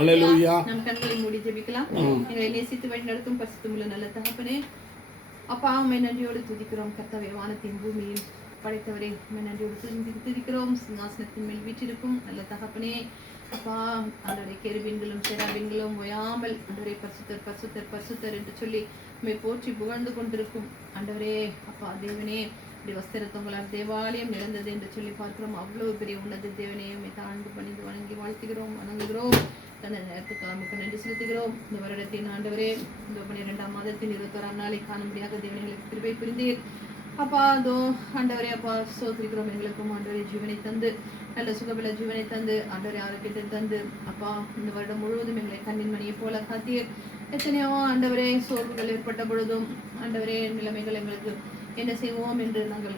அல்லேலூயா. நம் கண்களை மூடி ஜெபிக்கலாம். எங்களை நேசித்து வழி நடத்தும் பரிசுத்தமுள்ள நல்ல தகப்பனே, அப்பா உம்மை நன்றியோடு துதிக்கிறோம். கர்த்தாவே, வானத்தின் பூமியில் படைத்தவரே, உம்மை நன்றியோடு துதிக்கிறோம். சிங்காசனத்தின் மேல் வீற்றிருக்கும் நல்ல தகப்பனே, அப்பா ஆண்டவரே, கேருபீன்களும் செராபீன்களும் ஓயாமல் ஆண்டவரே பரிசுத்தர் பரிசுத்தர் பரிசுத்தர் என்று சொல்லி உம்மை போற்றி புகழ்ந்து கொண்டிருக்கும் ஆண்டவரே, அப்பா தேவனே, இப்படி வஸ்திரத்தவங்களால் தேவாலயம் நிறந்தது என்று சொல்லி பார்க்கிறோம். அவ்வளவு பெரிய உன்னத தேவனே, உம்மை தாழ்ந்து பணிந்து வணங்கி வாழ்த்துகிறோம், வணங்குகிறோம். தந்த நேரத்துக்கு நமக்கு நன்றி செலுத்துகிறோம். இந்த வருடத்தின் ஆண்டவரே, இந்த 12ஆம் மாதத்தின் 21ஆம் நாளை காணும்படியாக தேவனைகளுக்கு கிருபை புரிந்தீர். அப்பா அதோ ஆண்டவரே, அப்பா சோதரிக்கிறோம். எங்களுக்கும் ஆண்டவரே ஜீவனை தந்து, நல்ல சுகபல ஜீவனை தந்து, ஆண்டவரே ஆரோக்கியத்தை தந்து, அப்பா இந்த வருடம் முழுவதும் எங்களை கண்ணின் மணியை போல காத்தீர். எத்தனையோ ஆண்டவரே சோர்வுகள் ஏற்பட்ட பொழுதும் ஆண்டவரே நிலைமைகள் எங்களுக்கு என்ன செய்வோம் என்று நாங்கள்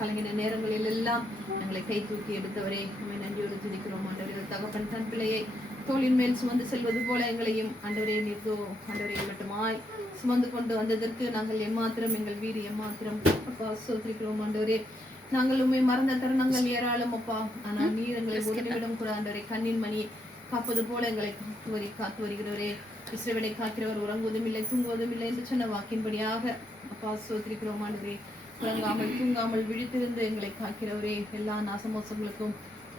கலங்கின நேரங்களில் எல்லாம் எங்களை கை தூக்கி எடுத்தவரே, உம்மை நன்றியோடு துதிக்கிறோம். ஆண்டவரே, தகப்பன் தன் பிள்ளையை தோளின் மேல் சுமந்து செல்வது போல எங்களையும் ஆண்டவரே நீர்தோ ஆண்டவரே மட்டுமாய் சுமந்து கொண்டு வந்ததற்கு நாங்கள் எம்மாத்திரம், எங்கள் வீடு எம்மாத்திரம் அப்பா சோதரிக்கிறோம். ஆண்டவரே, நாங்கள் உண்மை மறந்த தருணங்கள் ஏராளம் அப்பா, ஆனால் நீர் எங்களை ஒரு நிமிடம் கூட ஆண்டவரே கண்ணின் மணி காப்பது போல எங்களை காத்து வருகிறவரே, இஸ்ரவேலை காக்கிறவர் உறங்குவதும் இல்லை தூங்குவதும் இல்லை என்று சொன்ன வாக்கின்படியாக அப்பா சோதரிக்கிறோம். ஆண்டவரே, உறங்காமல் தூங்காமல் விழித்திருந்து எங்களை காக்கிறவரே, எல்லா நாசமோசங்களுக்கும்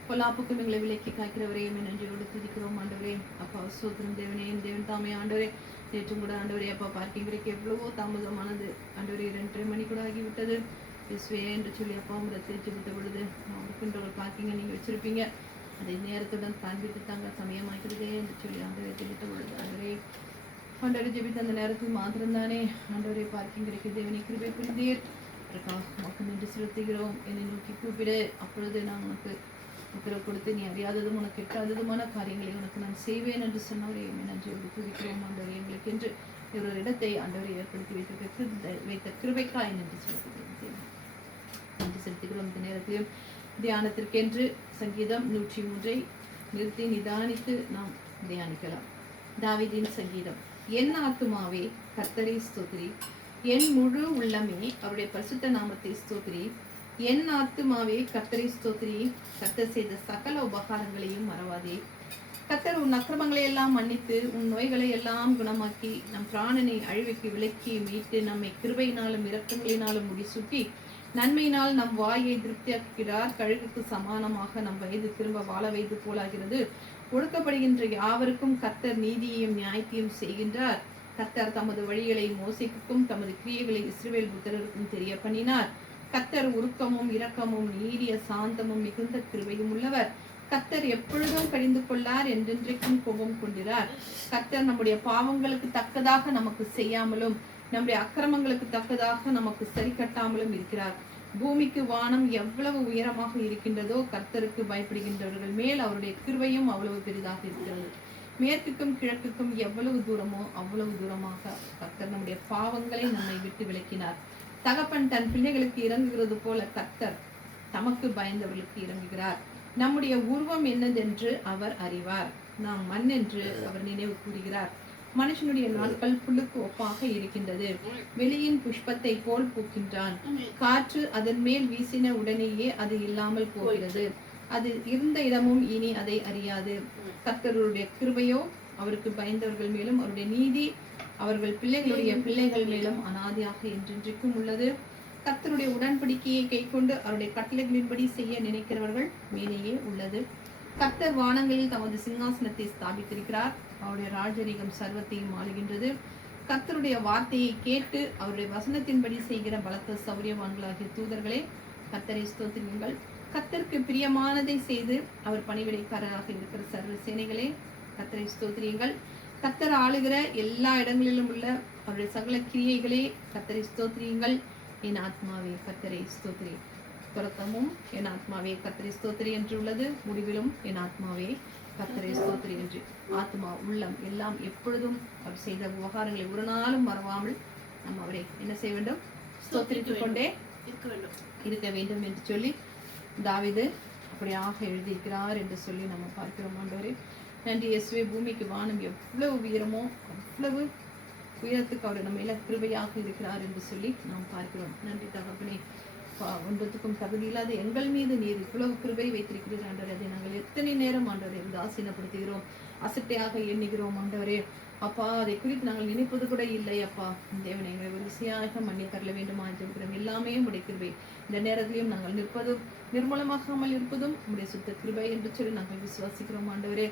பொல்லாப்புக்கும் எங்களை விலக்கி காக்கிறவரே, நன்றியோடு துதிக்கிறோம். ஆண்டவரே, அப்பா சோத்திரம் தேவனே, தேவன் தாமே ஆண்டவரே, நேற்றும் கூட ஆண்டவரே அப்பா பார்க்கிங் கிடைக்க எவ்வளவோ தாமதமானது ஆண்டவரே, 2:30 மணி கூட ஆகிவிட்டது. இயேசுவே என்று சொல்லி அப்பா உங்களை திருச்சி விட்ட பொழுது அவருக்குன்ற பார்க்கிங்கை நீங்கள் வச்சிருப்பீங்க, அதை நேரத்துடன் காண்பித்து தாங்க சமயமாக்கிறதே என்று சொல்லி ஆண்டவரை தெரிவித்த பொழுது ஆண்டவரே ஆண்டவரை ஜெபித்த அந்த நேரத்தில் மாத்திரம்தானே ஆண்டவரை பார்க்கிங் கிடைக்க தேவனை கிருபை புரிந்தீர். உனக்கு நின்று செலுத்துகிறோம். என்னை நோக்கி கூப்பிடு, அப்பொழுது நான் உனக்கு உத்தரவு கொடுத்து நீ அறியாததும் உனக்கு எட்டாததுமான காரியங்களை உனக்கு நான் செய்வேன் என்று சொன்னவரை என்னை நன்றியோடு துதிக்கிறோம். ஆண்டவரை எங்களுக்கு என்று ஒரு இடத்தை ஆண்டவரை ஏற்படுத்தி வைத்த கிருபைக்காய் நன்றி செலுத்துகிறோம். நன்றி செலுத்துகிறோம். இந்த நேரத்திலும் தியானத்திற்கென்று சங்கீதம் 103 நிறுத்தி நிதானித்து நாம் தியானிக்கலாம். தாவீதின் சங்கீதம். என் ஆத்துமாவே கர்த்தரை ஸ்தோத்திரி, என் முழு உள்ளமே அவருடைய பரிசுத்த நாமத்தை ஸ்தோத்திரி. என் ஆத்துமாவே கர்த்தரை ஸ்தோத்திரி, கர்த்தர் செய்த சகல உபகாரங்களையும் மறவாதே. கர்த்தர் உன் அக்கிரமங்களை எல்லாம் மன்னித்து உன் நோய்களை எல்லாம் குணமாக்கி நம் பிராணனை அழிவுக்கு விலக்கி மீட்டு நம்மை கிருபையினாலும் இரக்கங்களினாலும் முடிசூட்டி நன்மையினால் நம் வாயை திருப்தியாக்குகிறார். கழுகுக்கு சமானமாக நம் வயது திரும்ப வாழ வைத்து போலாகிறது. ஒடுக்கப்படுகின்ற யாவருக்கும் கர்த்தர் நீதியையும் நியாயத்தையும் செய்கின்றார். கர்த்தர் தமது வழிகளை மோசேக்குக்கும் தமது கிரியைகளை இஸ்ரவேல் புத்திரருக்கும் தெரிய பண்ணினார். கர்த்தர் உருக்கமும் இரக்கமும் நீடிய சாந்தமும் மிகுந்த கிருபையும் உள்ளவர். கர்த்தர் எப்பொழுதும் கடிந்து கொள்ளார், என்றென்றைக்கும் கோபம் கொண்டிறார். கர்த்தர் நம்முடைய பாவங்களுக்கு தக்கதாக நமக்கு செய்யாமலும் நம்முடைய அக்கிரமங்களுக்கு தக்கதாக நமக்கு சரி கட்டாமலும் இருக்கிறார். பூமிக்கு வானம் எவ்வளவு உயரமாக இருக்கின்றதோ கர்த்தருக்கு பயப்படுகின்றவர்கள் மேல் அவருடைய கிருபையும் அவ்வளவு பெரிதாக இருக்கிறது. மேற்குக்கும் கிழக்குக்கும் எவ்வளவு தூரமோ அவ்வளவு தூரமாக கர்த்தர் நம்முடைய பாவங்களை நம்மை விட்டு விலக்கினார். தகப்பன் தன் பிள்ளைகளுக்கு இறங்குகிறது போல கர்த்தர் தமக்கு பயந்தவர்களுக்கு இறங்குகிறார். நம்முடைய உருவம் என்னதென்று அவர் அறிவார், நாம் மண் என்று அவர் நினைவு கூறுகிறார். மனுஷனுடைய நாட்கள் புல்லுக்கு ஒப்பாக இருக்கின்றது, வெளியின் புஷ்பத்தை போல் பூக்கின்றான். காற்று அதன் மேல் வீசின உடனேயே அது இல்லாமல் போகிறது, அது இருந்த இடமும் இனி அதை அறியாது. கர்த்தருடைய கிருபையோ அவருக்கு பயந்தவர்கள் மேலும் அவருடைய நீதி அவர்கள் பிள்ளைகளுடைய பிள்ளைகள் மேலும் அனாதியாக என்றென்றைக்கும் உள்ளது. கர்த்தருடைய உடன்படிக்கையை கைக்கொண்டு அவருடைய கட்டளைகளின்படி செய்ய நினைக்கிறவர்கள் மேலேயே உள்ளது. கர்த்தர் வானங்களில் தமது சிங்காசனத்தை ஸ்தாபித்திருக்கிறார், அவருடைய ராஜரீகம் சர்வத்தையும் ஆளுகின்றது. கர்த்தருடைய வார்த்தையை கேட்டு அவருடைய வசனத்தின்படி செய்கிற பலத்த சௌரியவான்களாகிய தூதர்களே, கர்த்தரை ஸ்தோத்திரியுங்கள். கர்த்தருக்கு பிரியமானதை செய்து அவர் பணிவிடைக்காரராக இருக்கிற சர்வ சேனைகளே, கர்த்தரை ஸ்தோத்திரியுங்கள். கர்த்தர் ஆளுகிற எல்லா இடங்களிலும் உள்ள அவருடைய சகல கிரியைகளே, கர்த்தரை ஸ்தோத்திரியுங்கள். என் ஆத்மாவே கர்த்தரை ஸ்தோத்திரி. தொடக்கமும் என் ஆத்மாவே கர்த்தரை ஸ்தோத்திரி என்று உள்ளது, முடிவிலும் என் ஆத்மாவே கர்த்தரை ஸ்தோத்திரி என்று. ஆத்மா உள்ளம் எல்லாம் எப்பொழுதும் அவர் செய்த உபகாரங்களை ஒரு நாளும் மறவாமல் நாம் அவரை என்ன செய்ய வேண்டும், ஸ்தோத்திரித்துக் கொண்டே இருக்க வேண்டும் என்று சொல்லி தாவீது அப்படியாக எழுதியிருக்கிறார் என்று சொல்லி நம்ம பார்க்கிறோம். ஆண்டவரே நன்றி இயேசுவே. பூமிக்கு வானம் எவ்வளவு உயரமோ அவ்வளவு உயரத்துக்கு அவர் நம்ம எல்லாம் கிருபையாக இருக்கிறார் என்று சொல்லி நாம் பார்க்கிறோம். நன்றி தகப்பனே. அப்பா ஒன்றத்துக்கும் தகுதி இல்லாத எங்கள் மீது நீர் இவ்வளவு கிருபை வைத்திருக்கிறீர் ஆண்டவரே. அதை நாங்கள் எத்தனை நேரம் ஆண்டவரே உதாசீனப்படுத்துகிறோம், அசட்டையாக எண்ணுகிறோம் ஆண்டவரே. அப்பா அதை குறித்து நாங்கள் நினைப்பது கூட இல்லை. அப்பா தேவனை எங்களை ஒரு விசையாக மன்னித்தரல வேண்டுமா இருக்கிறோம். எல்லாமே உடைய கிருபை. இந்த நேரத்திலையும் நாங்கள் நிற்பதும் நிர்மூலமாகாமல் இருப்பதும் உடைய சுத்த கிருபை என்று சொல்லி நாங்கள் விசுவாசிக்கிறோம் ஆண்டவரே.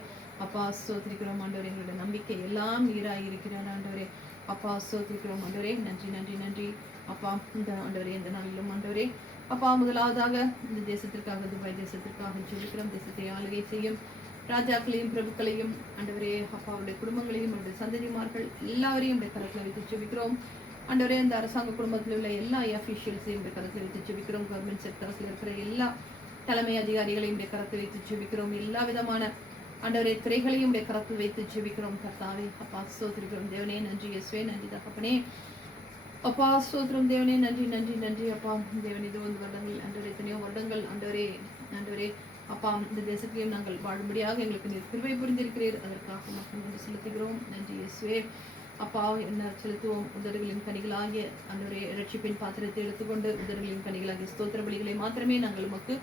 அப்பா ஸ்தோத்திரிக்கிறோம் ஆண்டவரே. எங்களுடைய நம்பிக்கை எல்லாம் ஈராக இருக்கிறார் ஆண்டவரே. அப்பா ஸ்தோத்திரிக்கிறோம் ஆண்டவரே. நன்றி நன்றி நன்றி அப்பா. இந்த ஆண்டவரே இந்த நாளிலும் ஆண்டவரே அப்பா முதலாவதாக இந்த தேசத்திற்காக, துபாய் தேசத்திற்காக ஜெபிக்கிறோம். தேசத்தை ஆளுகை செய்யும் ராஜாக்களையும் பிரபுக்களையும் ஆண்டவரே, அப்பாவுடைய குடும்பங்களையும் அவருடைய சந்ததிமார்கள் எல்லாரையும் கரத்தில் வைத்து ஜெபிக்கிறோம் ஆண்டவரே. இந்த அரசாங்க குடும்பத்தில் உள்ள எல்லா அஃபீஷியல்ஸையும் கரத்தில் வைத்து ஜெபிக்கிறோம். கவர்மெண்ட் செக்டர்ஸில் இருக்கிற எல்லா தலைமை அதிகாரிகளையும் கரத்தில் வைத்து ஜெபிக்கிறோம். எல்லா விதமான ஆண்டவரே துறைகளையும் கரத்தில் வைத்து ஜெபிக்கிறோம் கர்த்தாவே. அப்பா ஸ்தோத்திரிக்கிறோம் தேவனே. நன்றி இயேசுவே, நன்றி தகப்பனே. அப்பா ஸ்தோத்திரம் தேவனே. நன்றி நன்றி நன்றி அப்பா தேவனே. இது வருடங்கள் ஆண்டவரே, எத்தனையோ வருடங்கள் ஆண்டவரே ஆண்டவரே அப்பா இந்த தேசத்திலையும் நாங்கள் வாழும்படியாக எங்களுக்கு நீர் கிருபை புரிந்திருக்கிறீர். அதற்காக மக்கள் நன்றி செலுத்துகிறோம். நன்றி இயேசுவே. அப்பா என்ன செலுத்துவோம். உதடுகளின் கனிகளாகிய ஆண்டவரே ரட்சிப்பின் பாத்திரத்தை எடுத்துக்கொண்டு உதடுகளின் கனிகளாகிய ஸ்தோத்திர பலிகளை மாத்திரமே நாங்கள் உமக்கு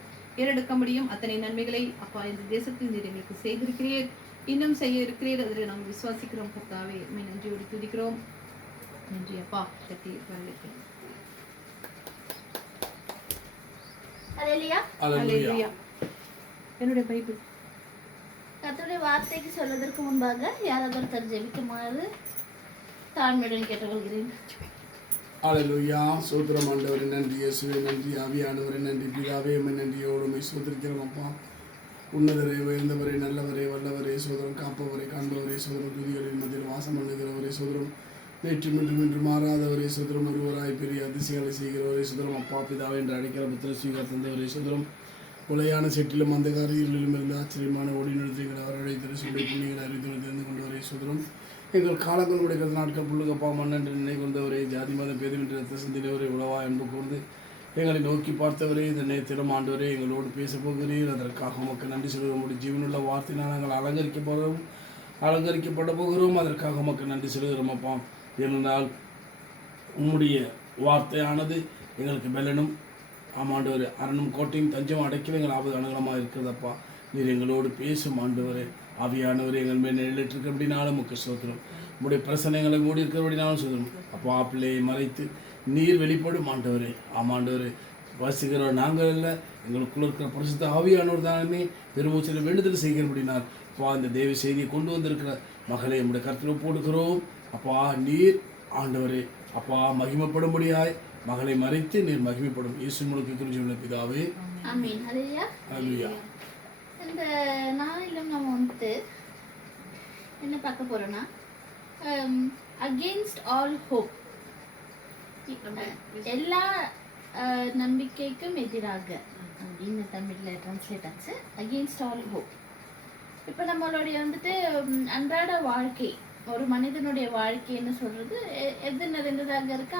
ஏறெடுக்க முடியும். அத்தனை நன்மைகளை அப்பா இந்த தேசத்தில் நீர் எங்களுக்கு செய்திருக்கிறீர், இன்னும் செய்ய இருக்கிறீர். அதில் நாங்கள் விசுவாசிக்கிறோம் கர்த்தாவே. நன்றியோடு துதிக்கிறோம். நன்றி அப்பா. கட்டி வரவேற்கிறேன். அல்லேலூயா. என்னுடைய பைபிள் கர்த்தருடைய வார்த்தைக்கு சொல்வதற்கு முன்பாக யாராவது ஒருத்தர் ஜெபிக்குமாறு தாழ்மையுடன் கேட்டுக்கொள்கிறேன். அல்லேலூயா. சோத்திரம் ஆண்டவரே. நன்றி இயேசுவே, நன்றி ஆவியானவரே, நன்றி பிதாவே, நன்றியோடு சோதரிக்கிறோம் அப்பா. உன்னதரே, உயர்ந்தவரே, நல்லவரே, வல்லவரே, சோதரம் காப்பவரே, காண்பவரே, சோதரம் துதிகளின் மத்தியில் வாசம் பண்ணுகிறவரே, சோதரம் நேற்று இன்று மாறாதவரே, சுதரம் ஒருவராய் பெரிய அதிசயங்களை செய்கிறவரே, சுதரம் அப்பா பிதாவை என்று அழைக்கிற புத்திர ஸ்வீகார் தந்தவரே, சுதரம் கொலையான செட்டிலும் அந்த காரியிலும் இருந்து ஆச்சரியமான ஒளி நிறுத்துகிற அவர்களை திருசுடைய புண்ணியங்களை அறிந்து தெரிந்து கொண்டவரே, சுதரம் எங்கள் காலங்களுடைய நாட்கள் புள்ளுகப்பா மன்னன் நினை கொண்டவரே, ஜாதி மதம் பேதமின்றி ரத்த சிந்தினவரே, உளவா என்பு கூர்ந்து எங்களை நோக்கி பார்த்தவரே, இந்த நேரத்திலும் ஆண்டவரே எங்களோடு பேசப் போகிறீர். அதற்காக உமக்கு நன்றி சொல்கிற முடியும். ஜீவனுள்ள வார்த்தையினால் நாங்கள் அலங்கரிக்கப்பட போகிறோம். அதற்காக உமக்கு நன்றி சொல்கிறோம் அப்பா. ஏனென்றால் உம்முடைய வார்த்தையானது எங்களுக்கு பெலனும் ஆமாண்டவர் அரணும் கோட்டையும் தஞ்சம் அடைக்கல எங்கள் ஆபத்து அனுகூலமாக இருக்கிறதப்பா. நீர் எங்களோடு பேசும் ஆண்டவரே. ஆவியானவர் எங்கள் மேல் நிழலிட்டிருக்கிறபடினாலும் உமக்கு ஸ்தோத்திரம். உங்களுடைய பிரசனைகளை மூடி இருக்கிறபடினாலும் சோதரம் அப்பா. பிள்ளையை மறைத்து நீர் வெளிப்படும் ஆண்டவரே. ஆமாண்டவரே, வாசிக்கிறவர் நாங்கள் இல்லை, எங்களுக்குள்ள இருக்கிற பரிசுத்த ஆவியானவர் தானே பெருமூச்சில் வேண்டுதல் செய்கிறபடினார் அப்பா. இந்த தேவ செய்தியை கொண்டு வந்திருக்கிற மகளை நம்முடைய கருத்தில் போடுகிறோம் அப்பா. நீர் ஆண்டவரே அப்பா மகிமைப்படும்படியாய் மகளை மறைத்து நீர் மகிமைப்படும். இயேசு மூலக்கு குறிஞ்சி பிதாவே, ஆமென். ஹல்லேலூயா. இந்த நாளிலும் நம்ம வந்துட்டு என்ன பார்க்க போறோம்னா அகெயின்ஸ்ட் ஆல் ஹோப், எல்லா நம்பிக்கைக்கும் எதிராக அப்படின்னு தமிழில் டிரான்ஸ்லேட் ஆச்சு. Against all hope. இப்போ நம்மளுடைய வந்துட்டு அன்றாட வாழ்க்கை, ஒரு மனிதனுடைய வாழ்க்கைன்னு சொல்றது எது நிறைந்ததாக இருக்கு?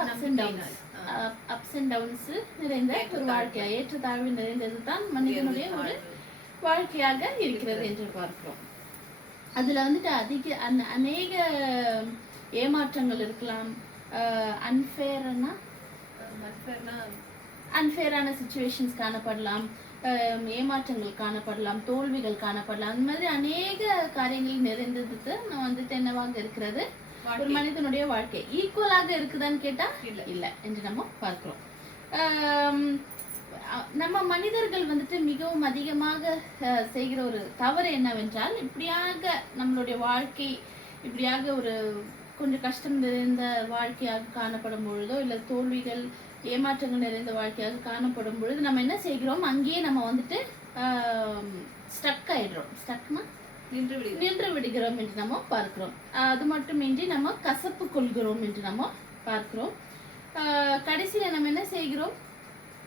அப்ஸ் அண்ட் டவுன்ஸ் நிறைந்த ஒரு வாழ்க்கை, ஏற்றத்தாழ்வு நிறைந்தது தான் மனிதனுடைய ஒரு வாழ்க்கையாக இருக்கிறது என்று பார்க்கிறோம். அதுல வந்துட்டு அநேக ஏமாற்றங்கள் இருக்கலாம், அன்ஃபேரான சிச்சுவேஷன்ஸ் காணப்படலாம், ஏமாற்றங்கள் காணப்படலாம், தோல்விகள் காணப்படலாம். அந்த மாதிரி அநேக காரியங்கள் நிறைந்ததுக்கு வந்துட்டு என்னவாக இருக்கிறது ஒரு மனிதனுடைய வாழ்க்கை. ஈக்குவலாக இருக்குதான்னு கேட்டா இல்லை என்று நம்ம பார்க்கிறோம். நம்ம மனிதர்கள் வந்துட்டு மிகவும் அதிகமாக செய்கிற ஒரு தவறு என்னவென்றால், இப்படியாக நம்மளுடைய வாழ்க்கை இப்படியாக ஒரு கொஞ்சம் கஷ்டம் நிறைந்த வாழ்க்கையாக காணப்படும் பொழுதோ, இல்லை தோல்விகள் ஏமாற்றங்கள் நிறைந்த வாழ்க்கையாக காணப்படும் பொழுது நம்ம என்ன செய்கிறோம், அங்கேயே நம்ம வந்துட்டு ஸ்டக் ஆயிடுறோம். ஸ்டக்னா நின்று விடுகிறோம் என்று நம்ம பார்க்கிறோம். அது மட்டுமின்றி நம்ம கசப்பு கொள்கிறோம் என்று நம்ம பார்க்கிறோம். கடைசியில நம்ம என்ன செய்கிறோம்,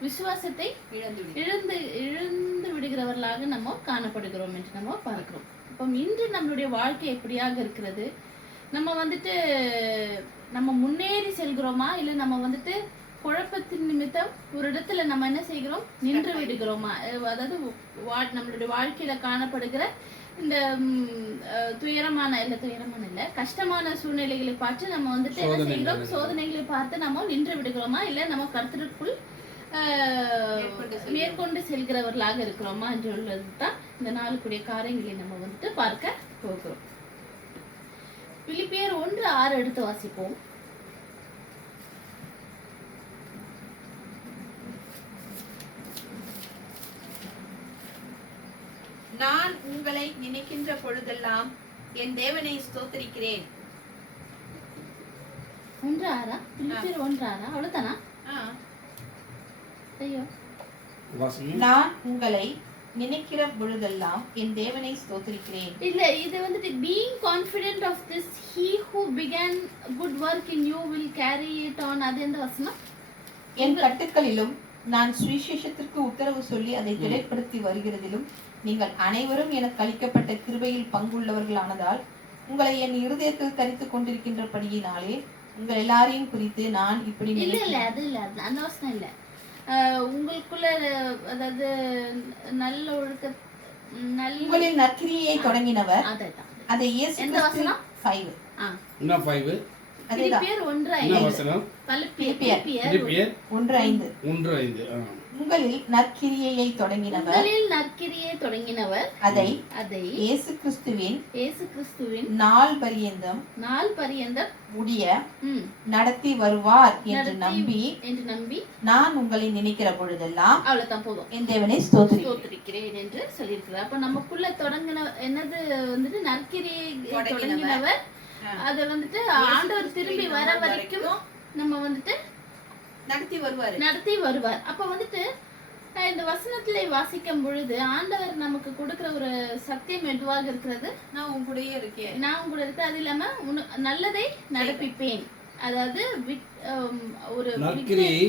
விசுவாசத்தை இழந்து விடுகிறவர்களாக நம்ம காணப்படுகிறோம் என்று நம்ம பார்க்கிறோம். இப்போ இன்று நம்மளுடைய வாழ்க்கை எப்படியாக இருக்கிறது, நம்ம வந்துட்டு நம்ம முன்னேறி செல்கிறோமா, இல்லை நம்ம வந்துட்டு குழப்பத்தின் நிமித்தம் ஒரு இடத்துல நம்ம என்ன செய்கிறோம், நின்று விடுகிறோமா? அதாவது நம்மளுடைய வாழ்க்கையில காணப்படுகிற இந்த துயரமான இல்ல கஷ்டமான சூழ்நிலைகளை பார்த்து நம்ம வந்துட்டு என்ன செய்கிறோம், சோதனைகளை பார்த்து நம்ம நின்று விடுகிறோமா, இல்லை நம்ம கர்த்தருக்குள் மேற்கொண்டு செல்கிறவர்களாக இருக்கிறோமா என்று உள்ளதுதான் இந்த நாளுக்குரிய காரியங்களை நம்ம வந்துட்டு பார்க்க போகிறோம். பிலிப்பியர் 1:6 எடுத்து வாசிப்போம். நான் உங்களை நினைக்கின்ற பொழுதெல்லாம் என் தேவனை ஸ்தோத்திரிக்கிறேன். 1:6 பிலிப்பியர் 1:6 அவ்வளவுதானா? ஐயோ, நான் உங்களை நினைக்கிற பொழுதெல்லாம் என் தேவனை ஸ்தோத்திரிக்கிறேன். இல்ல, இது வந்துட்டு being confident of this he who began good work in you will carry it on. அது எந்த வசனம்? என் கட்டுக்களிலும் நான் சுவிசேஷத்திற்கு உத்தரவு சொல்லி அதை திரைப்படுத்தி வருகிறதிலும் நீங்கள் அனைவரும் எனக்கு அளிக்கப்பட்ட கிருபையில் பங்குள்ளவர்களானதால் உங்களை என் இருதயத்தில் தரித்துக் கொண்டிருக்கின்றபடியினாலே உங்கள் எல்லாரையும் குறித்து நான் இப்படி இல்ல அது இல்ல, அந்த வசனம் இல்ல. உங்களுக்குள்ள அதாவது நல்ல ஒழுக்க உங்களில் நற்கிரியை தொடங்கினவர் அதான் அதை இயேசு எந்த வசனம்? 5 என்ன 5? பிலிப்பியர் 1:5 என்ன வசனம்? பிலிப்பியர் 1:5 உங்களில் நற்கிரியை தொடங்கினவர் அதை இயேசு கிறிஸ்துவின் நாள் பரியந்தம் முடிய நடத்தி வருவார் என்று நம்பி நான் உங்களை நினைக்கிற பொழுதெல்லாம் அவ்வளவுதான் போதும், என் தேவனை ஸ்தோத்திரிக்கிறேன் என்று சொல்லியிருக்கிறார். அப்ப நமக்குள்ள தொடங்கின என்னது வந்துட்டு நற்கிரியை தொடங்கினவர். அத வந்துட்டு ஆண்டவர் திரும்பி வர வரைக்கும் நம்ம வந்துட்டு நடத்தி வருவார். அப்ப வந்துட்டு இந்த வசனத்திலே வாசிக்கும் பொழுது ஆண்டவர் நமக்கு கொடுக்கிற ஒரு சத்தியம் எதுவாக இருக்கிறது? நான் உங்க கூடயே இருக்கேன். அது இல்லாம நல்லதை நடப்பிப்பேன். அதாவது ஒரு நற்கிரியை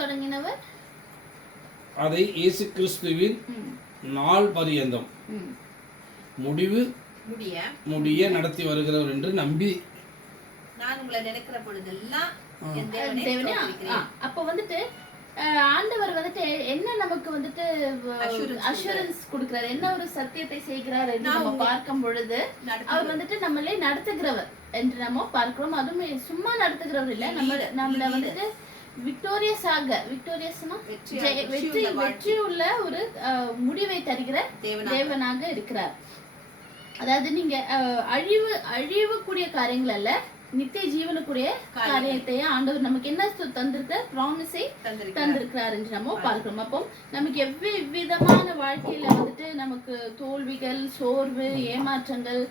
தொடங்கினவர் அதை இயேசு கிறிஸ்துவின் நாள் பரியந்தம் முடிய நடத்தி வருகிறவர் என்று நம்பி நான் உங்களை நினைக்கிற பொழுதெல்லாம் அப்ப வந்துட்டு ஆண்டவர் வந்துட்டு என்ன நமக்கு வந்துட்டு அஷூரன்ஸ் கொடுக்கிறார், என்ன ஒரு சத்தியத்தை செய்கிறார் என்று நம்ம பார்க்கும் பொழுது அவர் வந்துட்டு நம்மளே நடத்துகிறவர் என்று நம்ம பார்க்கிறோம். அதுவும் சும்மா நடத்துகிறவர் இல்ல, நம்மள வந்துட்டு வெற்றி உள்ள ஒரு முடிவை தருகிற தேவனாக இருக்கிறார். அதாவது நீங்க அழிவுக்கூடிய காரியங்கள் அல்ல, நித்திய ஜீவனுக்குரிய காரியத்தை ஆண்டவர் நமக்கு என்ன தந்திருக்க ப்ராமிஸை தந்திருக்கிறார் என்று நம்ம பார்க்கிறோம். அப்போ நமக்கு எவ்விதமான வாழ்க்கையில வந்துட்டு நமக்கு தோல்விகள், சோர்வு, ஏமாற்றங்கள்,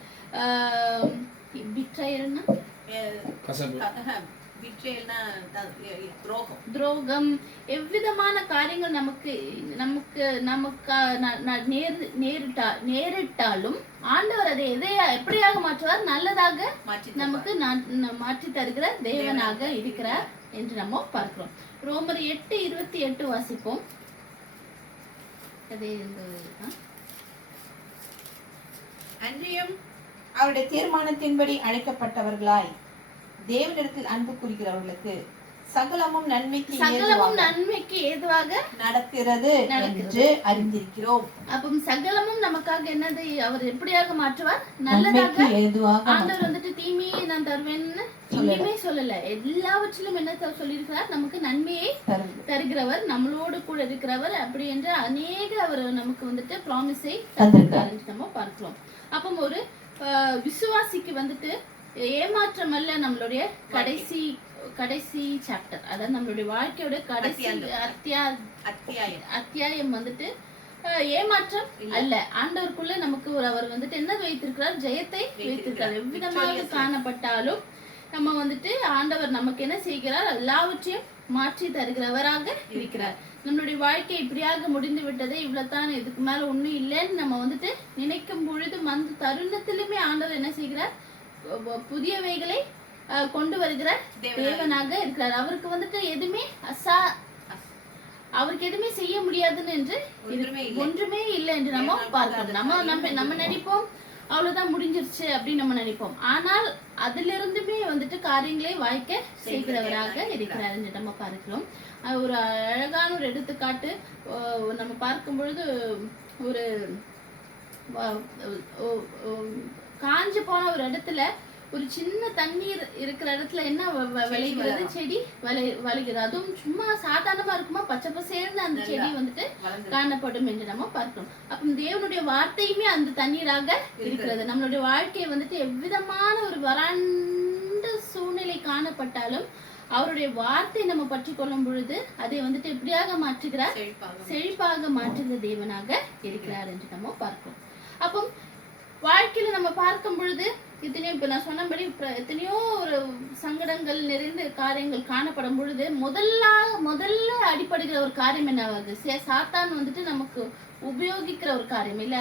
துரோகம், எவ்விதமான காரியங்கள் நேரிட்டாலும் ஆண்டவர் அதை எப்படியாக மாற்றுவார்? நல்லதாக நமக்கு மாற்றி தருகிற தேவனாக இருக்கிறார் என்று நம்ம பார்க்கிறோம். ரோமர் 8:28 வாசிப்போம். அன்றியும் அவருடைய தீர்மானத்தின்படி அழைக்கப்பட்டவர்களாய் தேவனிடத்தில் அன்பு கூறுகிறவர்களுக்கு சகலமும் நன்மைக்கு ஏதுவாக நடக்கிறது என்று அறிந்திருக்கிறோம். அப்ப சகலமும் நமக்காக என்னது அவர் எப்படியாக மாற்றுவார்? நல்லதாக ஏதுவாக. ஆண்டவர் வந்துட்டு தீமையை நான் தருவேன்னு எங்கேயுமே சொல்லல, எல்லாவற்றிலும் என்ன சொல்லியிருக்கிறார்? நமக்கு நன்மையை தருகிறவர், நம்மளோடு கூட இருக்கிறவர், அப்படி என்று அநேக அவர் நமக்கு வந்துட்டு ப்ராமிஸை தந்திருக்கிறார் என்று நம்ம பார்க்கிறோம். அப்போ ஒரு விசுவாசிக்கு வந்துட்டு ஏமாற்றம் அல்ல நம்மளுடைய கடைசி சாப்டர், அதாவது நம்மளுடைய வாழ்க்கையோட கடைசி அத்தியாயம் வந்துட்டு ஏமாற்றம் அல்ல. ஆண்டவருக்குள்ள நமக்கு அவர் வந்துட்டு என்ன வைத்திருக்கிறார்? ஜெயத்தை வைத்திருக்கிறார். எவ்விதமாக காணப்பட்டாலும் நம்ம வந்துட்டு ஆண்டவர் நமக்கு என்ன செய்கிறார்? எல்லாவற்றையும் மாற்றி தருகிறவராக இருக்கிறார். நம்மளுடைய வாழ்க்கை இப்படியாக முடிந்து விட்டது, இவ்வளவுதான், இதுக்கு மேல ஒண்ணும் இல்லைன்னு நம்ம வந்துட்டு நினைக்கும் பொழுது அந்த தருணத்திலுமே ஆண்டவர் என்ன செய்கிறார்? புதியவைகளை கொண்டு வருகிற தேவனாக இருக்கிறார். அவருக்கு வந்துட்டு அவருக்கு எதுவுமே செய்ய முடியாதுன்னு என்று ஒன்றுமே இல்லை என்று நம்ம பார்க்கிறோம். நம்ம நினைப்போம் அவ்வளவுதான், முடிஞ்சிருச்சு அப்படின்னு நம்ம நினைப்போம். ஆனால் அதிலிருந்துமே வந்துட்டு காரியங்களை வாய்க்க செய்கிறவராக இருக்கிறார் என்று நம்ம பார்க்கிறோம். ஒரு அழகான ஒரு எடுத்துக்காட்டு நம்ம பார்க்கும் பொழுது, ஒரு காஞ்சு போன ஒரு இடத்துல ஒரு சின்ன தண்ணீர் இருக்கிற இடத்துல என்ன விளைகிறது? செடி வளைகிறது. அதுவும் சும்மா சாதாரணமா இருக்குமா? பச்சை பசேர்னு அந்த செடி வந்துட்டு காணப்படும் என்று நம்ம பார்க்கிறோம். அப்ப தேவனுடைய வார்த்தையுமே அந்த தண்ணீராக இருக்கிறது. நம்மளுடைய வாழ்க்கையை வந்துட்டு எவ்விதமான ஒரு வறண்ட சூழ்நிலை காணப்பட்டாலும் அவருடைய வார்த்தை நம்ம பற்றி கொள்ளும் பொழுது அதை வந்துட்டு எப்படியாக மாற்றுகிறார்? செழிப்பாக மாற்றுகிற தேவனாக இருக்கிறார் என்று நம்ம பார்க்கிறோம். அப்போ வாழ்க்கையில நம்ம பார்க்கும் பொழுது எத்தனையோ, இப்ப நான் சொன்னபடி எத்தனையோ ஒரு சங்கடங்கள் நிறைந்த காரியங்கள் காணப்படும் பொழுது முதல்ல அடிப்படுகிற ஒரு காரியம் என்னவாகுது? சாத்தான் வந்துட்டு நமக்கு உபயோகிக்கிற ஒரு காரியம் இல்ல,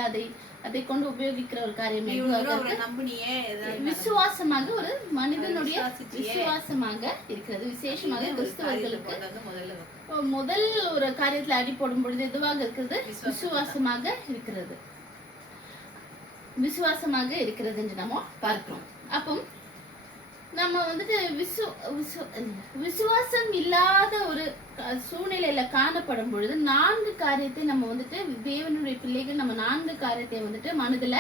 அதை கொண்டு உபயோகிக்கிற ஒரு காரியம் விசுவாசமாக, ஒரு மனிதனுடைய விசுவாசமாக இருக்கிறது. விசேஷமாக கிறிஸ்தவர்களுக்கு முதல் ஒரு காரியத்துல அடி போடும் பொழுது எதுவாக இருக்கிறது? விசுவாசமாக இருக்கிறது. விசுவாசமாக இருக்கிறது என்று நம்ம பார்க்கிறோம். அப்போ நம்ம வந்துட்டு விசுவாசம் இல்லாத ஒரு சூழ்நிலையில காணப்படும் பொழுது 4 காரியத்தை நம்ம வந்துட்டு தேவனுடைய பிள்ளைகள் நம்ம 4 காரியத்தை வந்துட்டு மனதுல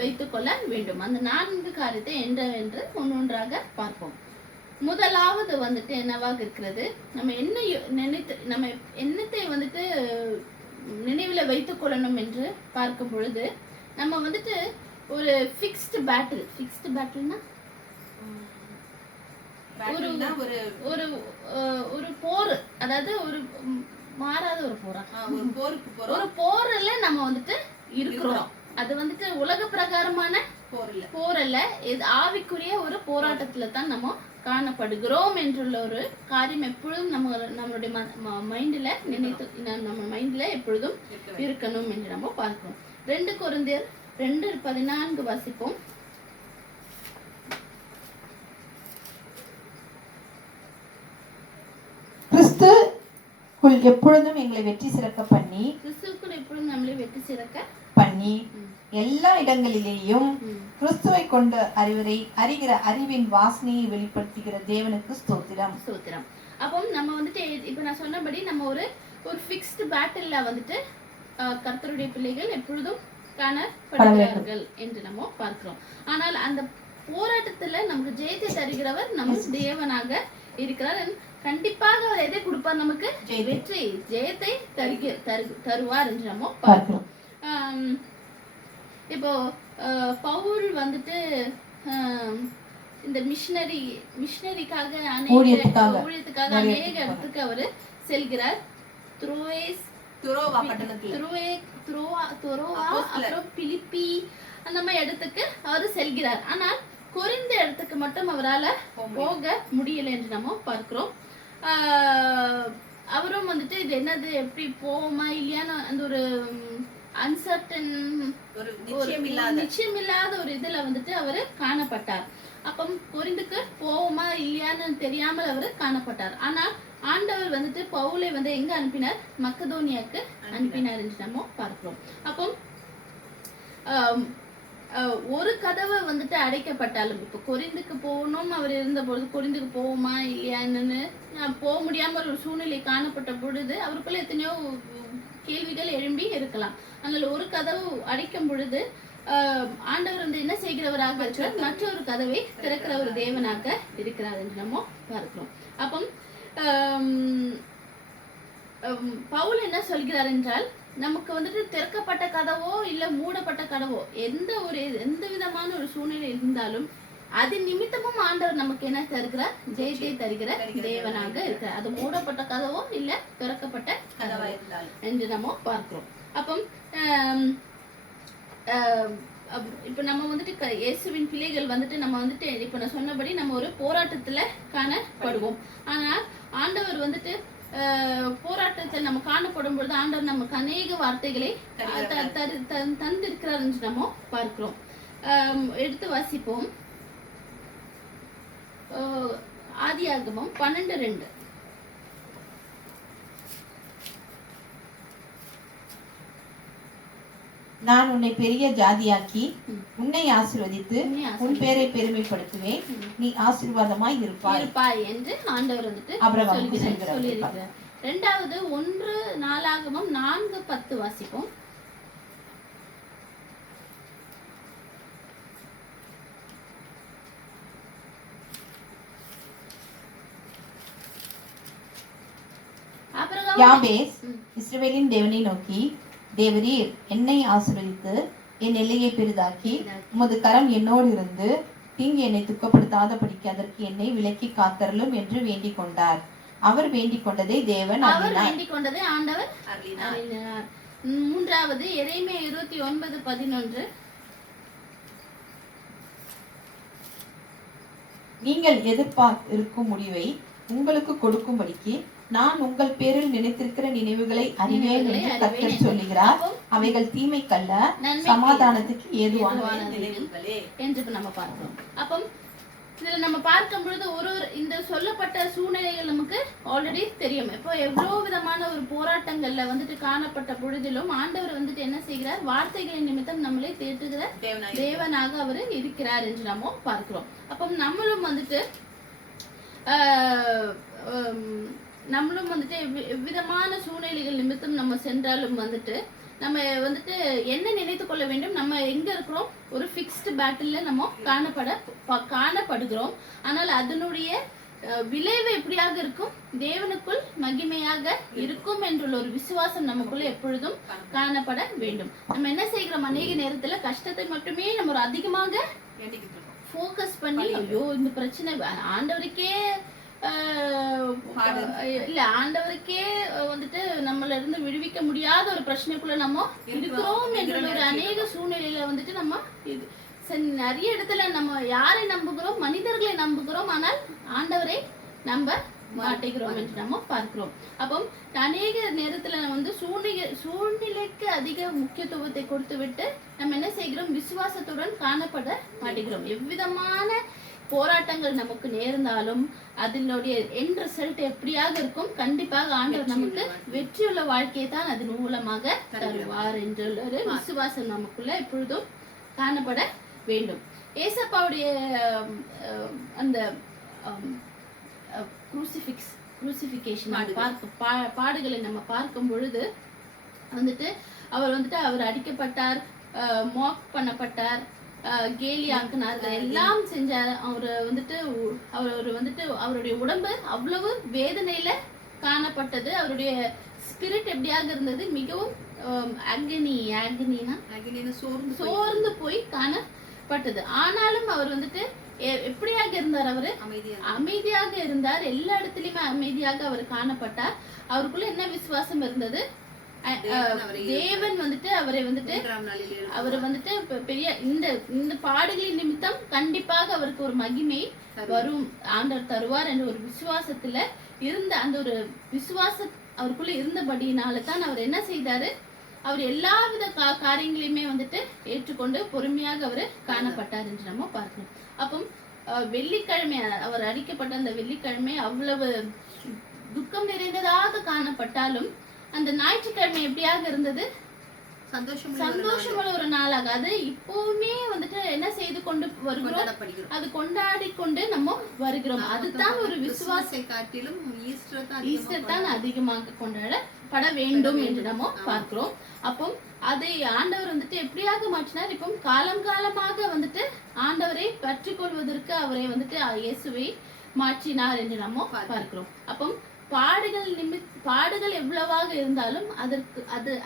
வைத்துக் கொள்ள வேண்டும். அந்த 4 காரியத்தை என்று ஒன்றொன்றாக பார்ப்போம். முதலாவது வந்துட்டு என்னவாக இருக்கிறது? நம்ம என்னத்தை வந்துட்டு நினைவுல வைத்துக் கொள்ளணும் என்று பார்க்கும் பொழுது நம்ம வந்துட்டு ஒரு ஃபிக்ஸ்டு பேட்டில்னா ஒரு போர், அதாவது ஒரு மாறாத ஒரு போரா, ஒரு போர்ல நம்ம வந்துட்டு இருக்கிறோம். அது வந்துட்டு உலக பிரகாரமான போர் அல்ல, ஆவிக்குரிய ஒரு போராட்டத்துல தான் நம்ம காணப்படுகிறோம் என்றுள்ள ஒரு காரியம் எப்பொழுதும் நம்மளுடைய மைண்ட்ல நம்ம மைண்ட்ல எப்பொழுதும் இருக்கணும் என்று நம்ம பார்க்கிறோம். 2 கொரிந்தியர் 2:14 வாசிப்போம். கிறிஸ்துக்குள் எப்பொழுதும் எங்களை வெற்றி சிறக்க பண்ணி, கிறிஸ்துக்குள் எப்பொழுதும் நம்மளை வெற்றி சிறக்க பண்ணி எல்லா இடங்களிலேயும் கிறிஸ்துவை கொண்டு அறிகிற அறிவின் வாசனையை வெளிப்படுத்துகிற தேவனுக்கு ஸ்தோத்திரம். அப்போ நம்ம வந்துட்டு இப்ப நான் சொன்னபடி நம்ம ஒரு ஃபிக்ஸ்டு பேட்டில்ல வந்துட்டு கர்த்தருடைய பிள்ளைகள் எப்பொழுதும் காணப்படுகிறார்கள் என்று நம்ம பார்க்கிறோம். ஆனால் அந்த போராட்டத்துல நமக்கு ஜெயத்தை தருகிறவர் நம்ம தேவனாக இருக்கிறார். கண்டிப்பாக அவர் எதை கொடுப்பார்? நமக்கு வெற்றி, ஜெயத்தை தருவார் என்று நம்ம பார்க்கிறோம். இப்போ பவுல் வந்துட்டு இந்த மிஷனரிக்காக ஊழியத்துக்காக அநேக இடத்துக்கு அவரு செல்கிறார். அப்புறம் பிலிப்பி அந்த மாதிரி இடத்துக்கு அவரு செல்கிறார். ஆனால் கொரிந்த இடத்துக்கு மட்டும் அவரால் போக முடியல என்று நம்ம பார்க்கிறோம். அவரும் வந்துட்டு இது என்னது, எப்படி போவோமா இல்லையான்னு அந்த ஒரு அன்சர்டன், நிச்சயம் இல்லாத ஒரு இதுல வந்துட்டு அவரு காணப்பட்டார். அப்போ கொரிந்துக்கு போவோமா இல்லையான்னு தெரியாமல் அவரு காணப்பட்டார். ஆனா ஆண்டவர் வந்துட்டு பவுலை வந்து எங்க அனுப்பினார்? மக்கதோனியாக்கு அனுப்பினார் என்று நம்ம பார்க்கிறோம். அப்போ ஒரு கதவை வந்துட்டு அடைக்கப்பட்டாலும், இப்போ கொரிந்துக்கு போகணும்னு அவர் இருந்த பொழுது கொரிந்துக்கு போவோமா இல்லையான்னு போக முடியாம ஒரு சூழ்நிலை காணப்பட்ட பொழுது அவருக்குள்ள எத்தனையோ கேள்விகள் எழும்பி இருக்கலாம். அதனால ஒரு கதவு அடைக்கும் பொழுது ஆண்டவர் வந்து என்ன செய்கிறவராக இருக்கிறார்? மற்றொரு கதவை திறக்கிற ஒரு தேவனாக இருக்கிறார் என்று நம்ம பார்க்கிறோம். அப்போ பவுல் என்ன சொல்கிறார் என்றால், நமக்கு வந்துட்டு திறக்கப்பட்ட கதவோ இல்ல மூடப்பட்ட கதவோ எந்த விதமான ஒரு சூழ்நிலை இருந்தாலும் அது நிமித்தமும் ஆண்டவர் நமக்கு என்ன தருகிறார்? ஜெயத்தை தருகிற தேவனாக இருக்கிறார். அது மூடப்பட்ட கதவோ இல்ல திறக்கப்பட்ட கதவோ என்று நம்ம பார்க்கிறோம். அப்போ இப்ப நம்ம வந்துட்டு இயேசுவின் பிள்ளைகள் வந்துட்டு நம்ம வந்துட்டு இப்ப நான் சொன்னபடி நம்ம ஒரு போராட்டத்துல காணப்படுவோம். ஆனா ஆண்டவர் வந்துட்டு போராட்டத்தை நம்ம காணப்படும் பொழுது ஆண்டவர் நமக்கு அநேக வார்த்தைகளை தந்திருக்கிறார் என்று நம்ம பார்க்கிறோம். எடுத்து வாசிப்போம். ஆதியாகமம் 12:2. நான் உன்னை பெரிய ஜாதியாக்கி உன்னை ஆசீர்வதித்து உன் பேரை பெருமைப்படுத்துவேன், நீ ஆசீர்வாதமாய் இருப்பாய் என்று ஆண்டவர் வந்துட்டு சொல்லியிருக்கிறார். 2வது 1 நாளாகமம் 4:10 வாசிப்போம். யாபேஸ் இஸ்ரவேலின் தேவனை நோக்கி, தேவரீர் என்னை ஆசீர்வதித்து என் எல்லையை பெரிதாக்கி உமது கரம் என்னோடு இருந்து தீங்கு என்னை துக்கப்படுத்தாதபடிக்கு அதற்கு என்னை விலக்கி காத்தருளும் என்று வேண்டிக் கொண்டார். அவர் வேண்டிக் கொண்டதை தேவன் அவர் வேண்டிக் கொண்டதை ஆண்டவர் அருளினார். மூன்றாவது எரேமியா 29:11. நீங்கள் எதிர்பார்த்திருக்கும் முடிவை உங்களுக்கு கொடுக்கும்படிக்கு நான் உங்கள் பேரில் நினைத்திருக்கிற நினைவுகளை அறிவேன் என்று கர்த்தர் சொல்லுகிறார். அவைகள் தீமைக்கல்ல, சமாதானத்துக்கு ஏதுவானவை என்று நம்ம பார்க்கிறோம். அப்போ இதுல நம்ம பார்க்கும் பொழுது ஒரு இந்த சொல்லப்பட்ட சூழ்நிலைகள் நமக்கு ஆல்ரெடி தெரியும். இப்போ எவ்வளவு விதமான ஒரு போராட்டங்கள்ல வந்துட்டு காணப்பட்ட பொழுதிலும் ஆண்டவர் வந்துட்டு என்ன செய்கிறார்? வார்த்தைகளின் நிமித்தம் நம்மளை தேற்றுகிற தேவனாக அவர் இருக்கிறார் என்று நம்ம பார்க்கிறோம். அப்போ நம்மளும் வந்துட்டு எவ்விதமான சூழ்நிலைகள் நிமித்தம் நம்ம சென்றாலும் வந்துட்டு நம்ம வந்துட்டு என்ன நினைத்து கொள்ள வேண்டும்? நம்ம எங்க இருக்கிறோம்? ஒரு ஃபிக்ஸ்டு பேட்டில்ல நம்ம காணப்படுகிறோம். ஆனால் அதனுடைய விளைவு எப்படியாக இருக்கும்? தேவனுக்குள் மகிமையாக இருக்கும் என்றுள்ள ஒரு விசுவாசம் நமக்குள்ள எப்பொழுதும் காணப்பட வேண்டும். நம்ம என்ன செய்கிறோம்? அநேக நேரத்துல கஷ்டத்தை மட்டுமே நம்ம ஒரு அதிகமாக ஃபோக்கஸ் பண்ணி, ஐயோ இந்த பிரச்சனை ஆண்டவருக்கே இல்ல ஆண்டவருக்கே வந்துட்டு நம்மள இருந்து விடுவிக்க முடியாத ஒரு பிரச்சனைக்குள்ள நம்ம இருக்கிறோம் என்ற ஒரு அநேக சூழ்நிலையில வந்துட்டு நம்ம நிறைய இடத்துல நம்ம யாரை நம்புகிறோம்? மனிதர்களை நம்புகிறோம், ஆனால் ஆண்டவரை நம்ப மாட்டேங்கிறோம் என்று நம்ம பார்க்கிறோம். அப்போ அநேக நேரத்துல வந்து சூழ்நிலைக்கு அதிக முக்கியத்துவத்தை கொடுத்து விட்டு நம்ம என்ன செய்கிறோம்? விசுவாசத்துடன் காணப்பட மாட்டேங்கிறோம். எவ்விதமான போராட்டங்கள் நமக்கு நேர்ந்தாலும் அதனுடைய எண்ட் ரிசல்ட் எப்படியாக இருக்கும்? கண்டிப்பாக ஆண்டவர் நமக்கு வெற்றியுள்ள வாழ்க்கையை தான் அதன் மூலமாக தருவார் என்ற ஒரு விசுவாசம் நமக்குள்ள எப்பொழுதும் காணப்பட வேண்டும். ஏசப்பாவுடைய அந்த குரூசிஃபிகேஷன் பாடுகளை நம்ம பார்க்கும் பொழுது வந்துட்டு அவர் அடிக்கப்பட்டார், மாக் பண்ணப்பட்டார், கேலி ஆக்குனார்கள், எல்லாம் செஞ்சார். அவருடைய உடம்பு அவ்வளவு வேதனையில காணப்பட்டது. அவருடைய ஸ்பிரிட் எப்படியாக இருந்தது? மிகவும் சோர்ந்து போய் காணப்பட்டது. ஆனாலும் அவர் வந்துட்டு எப்படியாக இருந்தார்? அவரு அமைதியாக இருந்தார். எல்லா இடத்துலயுமே அமைதியாக அவர் காணப்பட்டார். அவருக்குள்ள என்ன விசுவாசம் இருந்தது? தேவன் வந்துட்டு அவரை வந்துட்டு பெரிய இந்த பாடுகளின் நிமித்தம் கண்டிப்பாக அவருக்கு ஒரு மகிமை வரும், ஆண்டவர் தருவார் என்ற ஒரு விசுவாசத்துல இருந்த அந்த ஒரு விசுவாச அவருக்குள்ள இருந்தபடியினால தான் அவர் என்ன செய்தாரு? அவர் எல்லாவித காரியங்களையுமே வந்துட்டு ஏற்றுக்கொண்டு பொறுமையாக அவர் காணப்பட்டார் என்று நம்ம பார்க்கணும். அப்போ வெள்ளிக்கிழமை அவர் அடிக்கப்பட்ட அந்த வெள்ளிக்கிழமை அவ்வளவு துக்கம் நிறைந்ததாக காணப்பட்டாலும் அந்த ஞாயிற்றுக்கிழமை எப்படியாக இருந்தது? சந்தோஷமுள்ள ஒரு நாளாக. அது இப்பவுமே வந்துட்டு என்ன செய்து கொண்டு வருகிறோம்? அது கொண்டாடி கொண்டு நம்ம வருகிறோம். அதுதான் ஒரு விசுவாசத்தை காட்டிலும் ஈஸ்டர் தான் அதிகமாக கொண்டாடப்பட வேண்டும் என்று நம்ம பார்க்கிறோம். அப்போ அதை ஆண்டவர் வந்துட்டு எப்படியாக மாற்றினார்? இப்போ காலம் காலமாக வந்துட்டு ஆண்டவரை பற்றி கொள்வதற்கு அவரை வந்துட்டு இயேசுவை மாற்றினார் என்று நம்ம பார்க்கிறோம். அப்போ பாடுகள் எவ்வளவாக இருந்தாலும்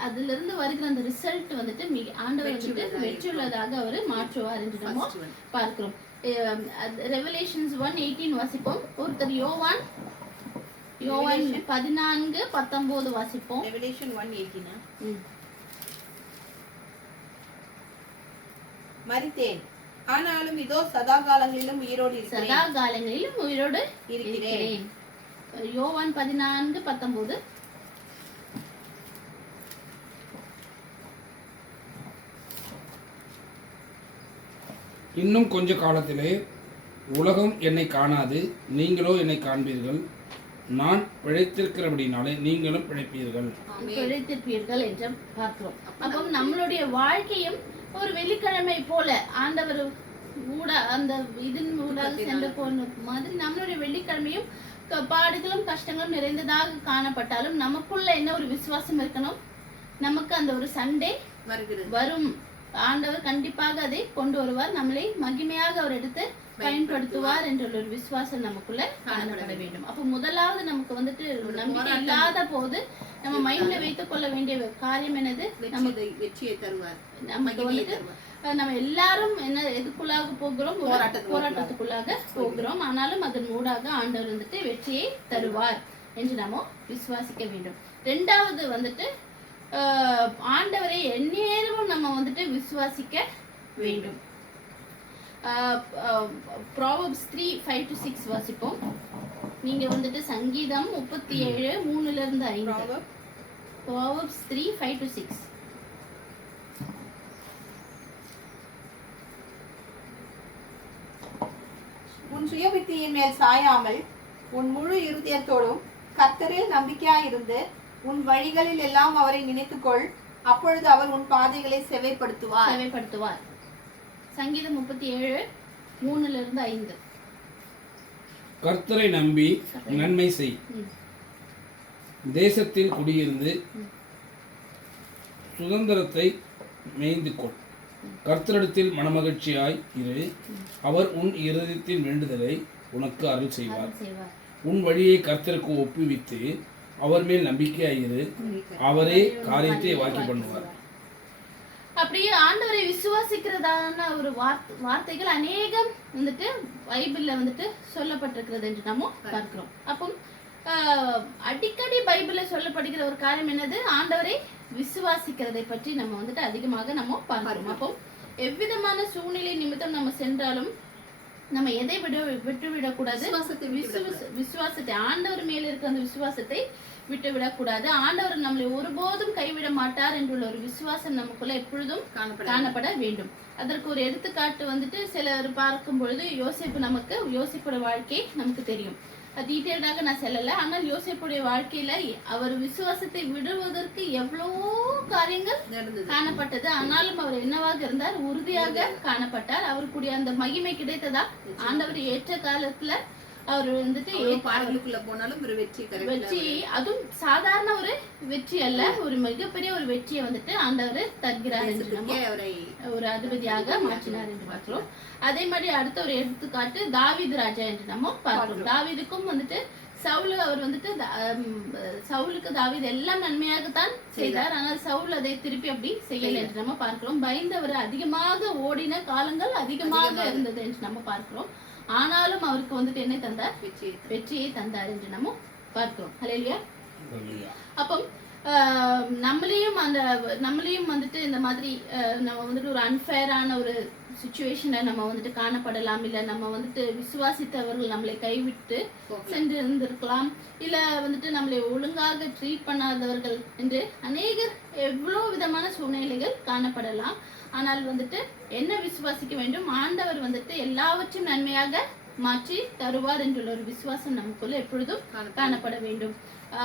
அதுல இருந்து வருகிற அந்த ரிசல்ட் வந்துட்டு ஆண்டவர் வந்துட்டு வெற்றியுள்ளதாக அவர் மாற்றுவார் என்று நம்ம பார்க்கிறோம். ரெவலேஷன்ஸ் 1:18 வாசிப்போம். ஒருத்தர் யோவான் 14:19 வாசிப்போம். ரெவலேஷன் 1:18. மரித்தேன், ஆனாலும் இதோ சதா காலங்களிலும் உயிரோடு இருக்கிறேன். யோவான் 14:19. இன்னும் கொஞ்ச காலத்திலே உலகம் என்னை காணாது, நீங்களோ என்னை காண்பீர்கள். நான் பிழைத்திருக்கிறபடினாலே நீங்களும் பிழைப்பீர்கள் என்று பார்க்கிறோம். அப்போ நம்மளுடைய வாழ்க்கையும் ஒரு வெள்ளிக்கிழமை போல ஆண்டவர் அந்த இதன் ஊடாக சென்று போன மாதிரி நம்மளுடைய வெள்ளிக்கிழமையும் பாடுகளும் கஷ்டங்களும் நிறைந்ததாக காணப்பட்டாலும் நமக்குள்ள என்ன ஒரு விசுவாசம் இருக்கணும்? நமக்கு அந்த ஒரு சண்டே வரும், ஆண்டவர் கண்டிப்பாக அதை கொண்டு வருவார், நம்மளை மகிமையாக அவர் எடுத்து பயன்படுத்துவார் என்ற ஒரு விசுவாசம் நமக்குள்ள காணப்பட வேண்டும். அப்ப முதலாவது நமக்கு வந்துட்டு நம்பிக்கை இல்லாத போது நம்ம மைண்ட்ல வைத்துக் கொள்ள வேண்டிய காரியம் என்னது, நமக்கு வெற்றியை தருவார். நமக்கு வந்துட்டு நம்ம எல்லாரும் என்ன எதுக்குள்ளாக போகிறோம், போராட்டத்துக்குள்ளாக போகிறோம். ஆனாலும் அதன் ஊடாக ஆண்டவர் வந்துட்டு வெற்றியை தருவார் என்று நாம விசுவாசிக்க வேண்டும். ரெண்டாவது வந்துட்டு ஆண்டவரை எந்நேரமும் நம்ம வந்துட்டு விசுவாசிக்க வேண்டும். Proverbs 3:5-6 வாசிப்போம். நீங்க வந்துட்டு சங்கீதம் 37:3-5. Proverbs 3:5-6. உன் சுயபுத்தியின் மேல் சாயாமல் உன் முழு இருதயத்தோடும் கர்த்தரில் நம்பிக்கையாயிருந்து உன் வழிகளில் எல்லாம் அவரை நினைத்துக்கொள், அப்பொழுது அவர் உன் பாதைகளை செவைப்படுத்துவார். சங்கீதம் 37:3-5. கர்த்தரை நம்பி நன்மை செய், தேசத்தில் குடியிருந்து சுதந்திரத்தை மேய்ந்து கொள். கர்த்தரிடத்தில் மனமகிழ்ச்சியாய் இரு, அவர் உன் இருதயத்தின் வேண்டுதலை உனக்கு அருள் செய்வார். உன் வழியை கர்த்தருக்கு ஒப்புவித்து அவர் மேல் நம்பிக்கையாயிரு, அவரே காரியத்தை வாக்கி பண்ணுவார். அப்படியே ஆண்டவரை விசுவாசிக்கிறதான ஒரு வார்த்தைகள் அநேகம் வந்துட்டு பைபிள்ல வந்துட்டு சொல்லப்பட்டிருக்கிறது என்று நம்ம பார்க்கிறோம். அப்போ அடிக்கடி பைபிள்ல சொல்லப்படுகிற ஒரு காரியம் என்னது, ஆண்டவரை விசுவாசிக்கிறதை பற்றி நம்ம வந்துட்டு அதிகமாக நம்ம பார்க்கிறோம். அப்போ எவ்விதமான சூழ்நிலை நிமித்தம் நம்ம சென்றாலும் நம்ம எதை விட்டுவிடக்கூடாது, விசுவாசத்தை, ஆண்டவர் மேல இருக்க அந்த விசுவாசத்தை விட்டுவிடக்கூடாது. ஆண்டவர் நம்மளை ஒருபோதும் கைவிட மாட்டார் என்றுள்ள ஒரு விசுவாசம் நமக்குள்ள எப்பொழுதும் காணப்பட வேண்டும். அதற்கு ஒரு எடுத்துக்காட்டு வந்துட்டு சிலர் பார்க்கும் பொழுது யோசேப்போட வாழ்க்கை நமக்கு தெரியும். டீட்டெயில்டாக நான் சொல்லல, ஆனால் யோசேப்புடைய வாழ்க்கையில அவர் விசுவாசத்தை விடுவதற்கு எவ்வளவோ காரியங்கள் காணப்பட்டது. ஆனாலும் அவர் என்னவாக இருந்தார், உறுதியாக காணப்பட்டார். அவருக்குரிய அந்த மகிமை கிடைத்ததா, ஆண்டவர் ஏற்ற காலத்துல அவர் வந்துட்டு போனாலும் ஒரு வெற்றி, அதுவும் சாதாரண ஒரு வெற்றி அல்ல, ஒரு மிகப்பெரிய ஒரு வெற்றியை வந்துட்டு ஆண்டவர் தருகிறார் என்று நம்ம ஒரு அதிபதியாக மாற்றினார் என்று பார்க்கிறோம். அதே மாதிரி அடுத்த ஒரு எடுத்துக்காட்டு தாவீது ராஜா என்று நம்ம பார்க்கிறோம். தாவீதுக்கும் வந்துட்டு அவர் வந்துட்டு சவுலுக்கு தாவீது எல்லாம் நன்மையாகத்தான் செய்தார், ஆனால் சவுல் அதை திருப்பி அப்படி செய்யல என்று நம்ம பார்க்கிறோம். பயந்தவர் அதிகமாக ஓடின காலங்கள் அதிகமாக இருந்தது என்று நம்ம பார்க்கிறோம். ஆனாலும் அவருக்கு வந்துட்டு என்ன தந்தார், வெற்றியை தந்தார் என்று நம்ம பார்க்கிறோம். ஹல்லேலூயா. அப்போ நம்மளையும் வந்துட்டு இந்த மாதிரி நம்ம வந்துட்டு ஒரு அன்ஃபேரான ஒரு சிச்சுவேஷனை நம்ம வந்துட்டு காணப்படலாம், இல்ல நம்ம வந்துட்டு விசுவாசித்தவர்கள் நம்மளை கைவிட்டு சென்று இருந்திருக்கலாம், இல்ல வந்துட்டு நம்மளை ஒழுங்காக ட்ரீட் பண்ணாதவர்கள் என்று அநேகர் எவ்வளோ விதமான சூழ்நிலைகள் காணப்படலாம். ஆனால் வந்துட்டு என்ன விசுவாசிக்க வேண்டும், ஆண்டவர் வந்துட்டு எல்லாவற்றையும் நன்மையாக மாற்றி தருவார் என்றுள்ள ஒரு விசுவாசம் நமக்குள்ள எப்பொழுதும் காணப்பட வேண்டும்.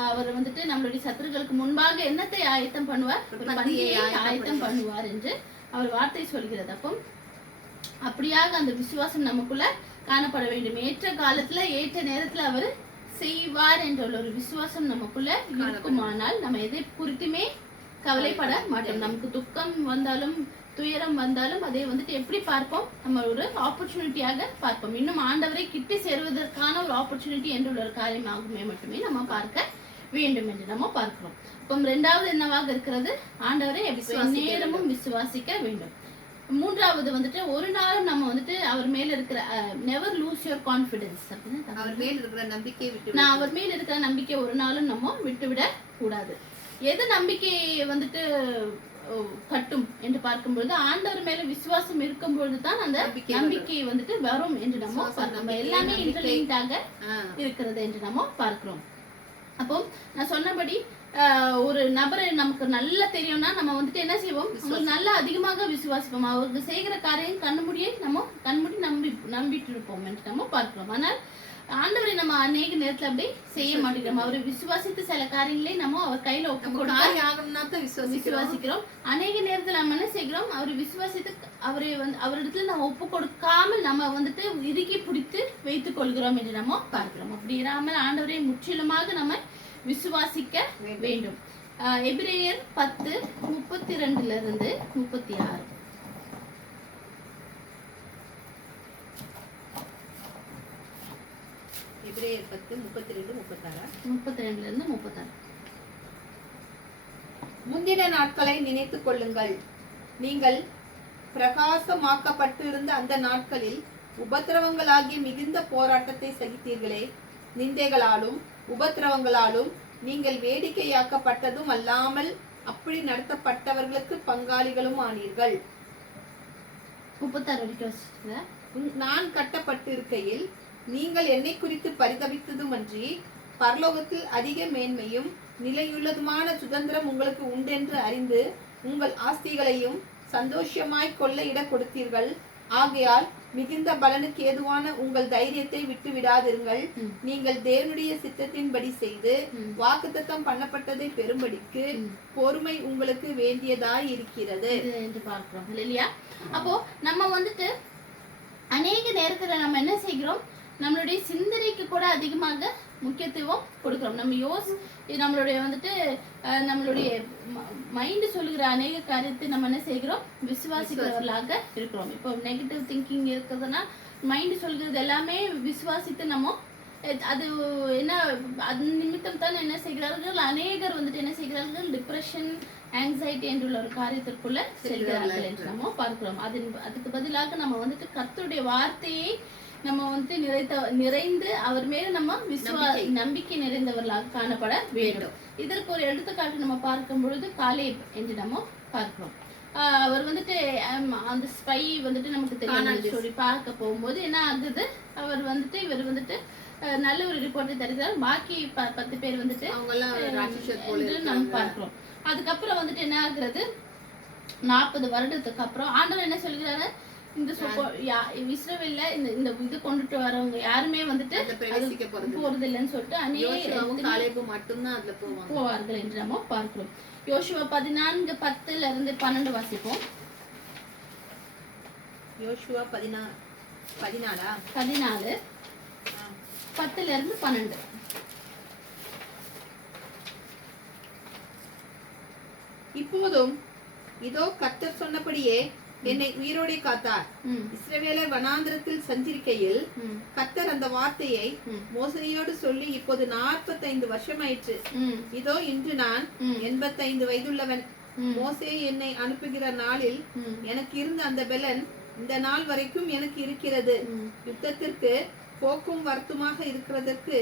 அவர் வந்துட்டு நம்மளுடைய சத்துருக்களுக்கு முன்பாக என்னத்தை ஆயத்தம் பண்ணுவார், ஒரு பந்தியை ஆயத்தம் பண்ணுவார் என்று அவர் வார்த்தை சொல்கிறது. அப்போ அப்படியாக அந்த விசுவாசம் நமக்குள்ள காணப்பட வேண்டும். ஏற்ற காலத்துல ஏற்ற நேரத்துல அவர் செய்வார் என்ற ஒரு விசுவாசம் நமக்குள்ள இருக்குமானால் நம்ம எதை குறித்துமே கவலைப்பட மாட்டோம். நமக்கு துக்கம் வந்தாலும் துயரம் வந்தாலும் அதை வந்துட்டு எப்படி பார்ப்போம், நம்ம ஒரு ஆப்பர்ச்சுனிட்டியாக பார்ப்போம். இன்னும் ஆண்டவரை கிட்டி சேருவதற்கான ஒரு ஆப்பர்ச்சுனிட்டி என்ற ஒரு காரியமாகுமே மட்டுமே நம்ம பார்க்க வேண்டும் என்று நம்ம பார்க்கிறோம். இப்போ ரெண்டாவது என்னவாக இருக்கிறது, ஆண்டவரை நேரமும் விசுவாசிக்க வேண்டும். மூன்றாவது வந்துட்டு ஒரு நாளும் நம்ம வந்துட்டு அவர் மேல இருக்கிற நெவர் லூஸ் யுவர் கான்ஃபிடன்ஸ், அவர் மேல இருக்கிற நம்பிக்கை அவர் மேல இருக்கிற நம்பிக்கை ஒரு நாளும் நம்ம விட்டுவிட கூடாது. எது நம்பிக்கையை வந்துட்டு கட்டும் என்று பார்க்கும்போது ஆண்டவர் மேல விசுவாசம் இருக்கும் பொழுதுதான் அந்த நம்பிக்கை வந்துட்டு வரும் என்று நம்ம எல்லாமே இன்டர்லிங்காக இருக்கிறது என்று நம்ம பார்க்கிறோம். அப்போ நான் சொன்னபடி ஒரு நபரை நமக்கு நல்லா தெரியும்னா நம்ம வந்துட்டு என்ன செய்வோம், அவங்களுக்கு நல்லா அதிகமாக விசுவாசிப்போம். அவருக்கு செய்கிற காரியம் கண்ணுமுடி நம்பிட்டு இருப்போம் என்று நம்ம பார்க்கிறோம். ஆனால் ஆண்டவரை நம்ம அநேக நேரத்துல அப்படி செய்ய மாட்டேங்கிறோம். அவரை விசுவாசித்து சில காரியங்களே நம்ம அவர் கையில விசுவாசிக்கிறோம். அநேக நேரத்துல நம்ம என்ன செய்கிறோம், அவரை விசுவாசித்து அவரிடத்துல நம்ம ஒப்பு கொடுக்காமல் நம்ம வந்துட்டு இறுக்கி பிடித்து வைத்துக் கொள்கிறோம் என்று நம்ம பார்க்கிறோம். அப்படி இராமல் ஆண்டவரை முற்றிலுமாக நம்ம விசுவாசிக்க வேண்டும். எபிரேயர் 10:32-36. எபிரேயர் 10:32-36. 32ல இருந்து 36. முந்தின நாட்களை நினைத்துக் கொள்ளுங்கள். நீங்கள் பிரகாசமாக்கப்பட்டிருந்த அந்த நாட்களில் உபத்திரவங்களாகிய மிகுந்த போராட்டத்தை சகித்தீர்களே. நிந்தைகளாலும் உபத்திரவங்களாலும் நீங்கள் வேடிக்கையாக்கப்பட்டதும் அல்லாமல் அப்படி நடத்தப்பட்டவர்களுக்கு பங்காளிகளும் ஆனீர்கள். 36 வரைக்கும் வச்சுக்கோங்க. நான் கட்டப்பட்டிருக்கையில் நீங்கள் என்னை குறித்து பரிதபித்ததுமன்றி பரலோகத்தில் அதிக மேன்மையும் நிலையுள்ளதுமான சுதந்திரம் உங்களுக்கு உண்டென்று அறிந்து உங்கள் ஆஸ்திகளையும் சந்தோஷமாய் கொள்ளையிட கொடுத்தீர்கள். ஆகையால் மிகுந்த பலனுக்கு ஏதுவான உங்கள் தைரியத்தை விட்டு விடாதிருங்கள். நீங்கள் தேவனுடைய சித்தத்தின்படி செய்து வாக்குத்தத்தம் பண்ணப்பட்டதை பெறும்படிக்கு பொறுமை உங்களுக்கு வேண்டியதாய் இருக்கிறது என்று பார்க்கிறோம் இல்லையா? அப்போ நம்ம வந்துட்டு அநேக நேரத்துல நம்ம என்ன செய்கிறோம், நம்மளுடைய சிந்தனைக்கு கூட அதிகமாக முக்கியத்துவம் கொடுக்கிறோம். நம்மளுடைய வந்துட்டு நம்மளுடைய மைண்ட் சொல்லுகிற அநேக காரியத்தை நம்ம என்ன செய்கிறோம், விசுவாசிக்கிறவர்களாக இருக்கிறோம். இப்போ நெகட்டிவ் திங்கிங் இருக்குதுன்னா மைண்ட் சொல்கிறது எல்லாமே விசுவாசித்து நம்ம அது என்ன அது நிமித்தம் தான் என்ன செய்கிறார்கள், அநேகர் வந்துட்டு என்ன செய்கிறார்கள், டிப்ரெஷன் ஆங்ஸைட்டி என்ற ஒரு காரியத்திற்குள்ள செல்கிறார்கள் என்று நம்ம பார்க்கிறோம். அதுக்கு பதிலாக நம்ம வந்துட்டு கர்த்தருடைய வார்த்தையை நம்ம வந்துட்டு நிறைந்து அவர் மேல நம்ம நம்பிக்கை நிறைந்தவர்களாக காணப்பட வேண்டும். இதற்கு ஒரு எடுத்துக்காட்டு நம்ம பார்க்கும் பொழுது காலேப் என்று நம்ம பார்க்கிறோம். அவர் வந்துட்டு அந்த ஸ்பை வந்துட்டு நமக்கு தெரியும் சொல்லி பார்க்க போகும்போது என்ன ஆகுது, இவர் வந்துட்டு நல்ல ஒரு ரிப்போர்ட்டை தருகிறார். பாக்கி 10 பேர் வந்துட்டு நம்ம பார்க்கிறோம். அதுக்கப்புறம் வந்துட்டு என்ன ஆகுறது, 40 வருடத்துக்கு அப்புறம் ஆண்டவர் என்ன சொல்கிறாரு, இந்த இஸ்ரவேல்ல இந்த இது கொண்டுட்டு வரவங்க யாருமே வந்துட்டு போறது இல்லைன்னு சொல்லிட்டு அநேக மட்டும்தான் அதுல போவார்கள் என்று நம்ம பார்க்கிறோம். யோசுவா 14:10-12 வாசிப்போம். யோசுவா 14 10-12. இப்போதும் இதோ கர்த்தர் சொன்னபடியே என்னை உயிரோடே காத்தார். இஸ்ரவேலர் வனாந்திரத்தில் சஞ்சரிக்கையில் கர்த்தர் அந்த வார்த்தையை மோசேயோடு சொல்லி இப்போது 45 வருஷமாயிற்று. இதோ இன்று நான் 85 வயதுள்ளவன். மோசே என்னை அனுப்புகிற நாளில் எனக்கு இருந்த அந்த பெலன் இந்த நாள் வரைக்கும் எனக்கு இருக்கிறது. யுத்தத்திற்கு போக்கும் வருத்தமாக இருக்கிறதற்கு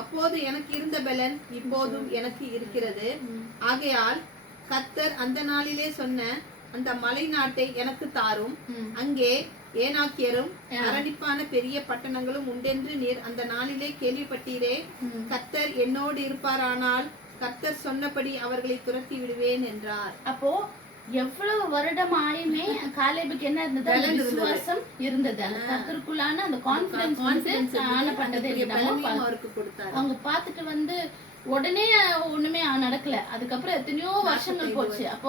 அப்போது எனக்கு இருந்த பெலன் இப்போதும் எனக்கு இருக்கிறது. ஆகையால் கர்த்தர் அந்த நாளிலே சொன்ன அந்த மலை நாட்டை எனக்கு தாரும். அங்கே ஏனாக்கியரும் அரணிப்பான பெரிய பட்டணங்களும் உண்டென்று நீர் அந்த நாளிலே கேள்விப்பட்டீரே. கர்த்தர் என்னோடு இருப்பாரானால் கர்த்தர் சொன்னபடி அவர்களை துரத்தி விடுவேன் என்றார். அப்போ எவ்வளவு வருடம் ஆயுமே காலேபுக்கு என்ன இருந்தது, விசுவாசம் இருந்தது. அந்த கர்த்தருக்குள்ளான அந்த கான்ஃபிடன்ஸ் ஆனப்பட்டது அவருக்கு கொடுத்தார். அவங்க பார்த்துட்டு உடனே ஒண்ணுமே நடக்கல. அதுக்கப்புறம் எத்தனையோ வருஷங்கள் போச்சு. அப்போ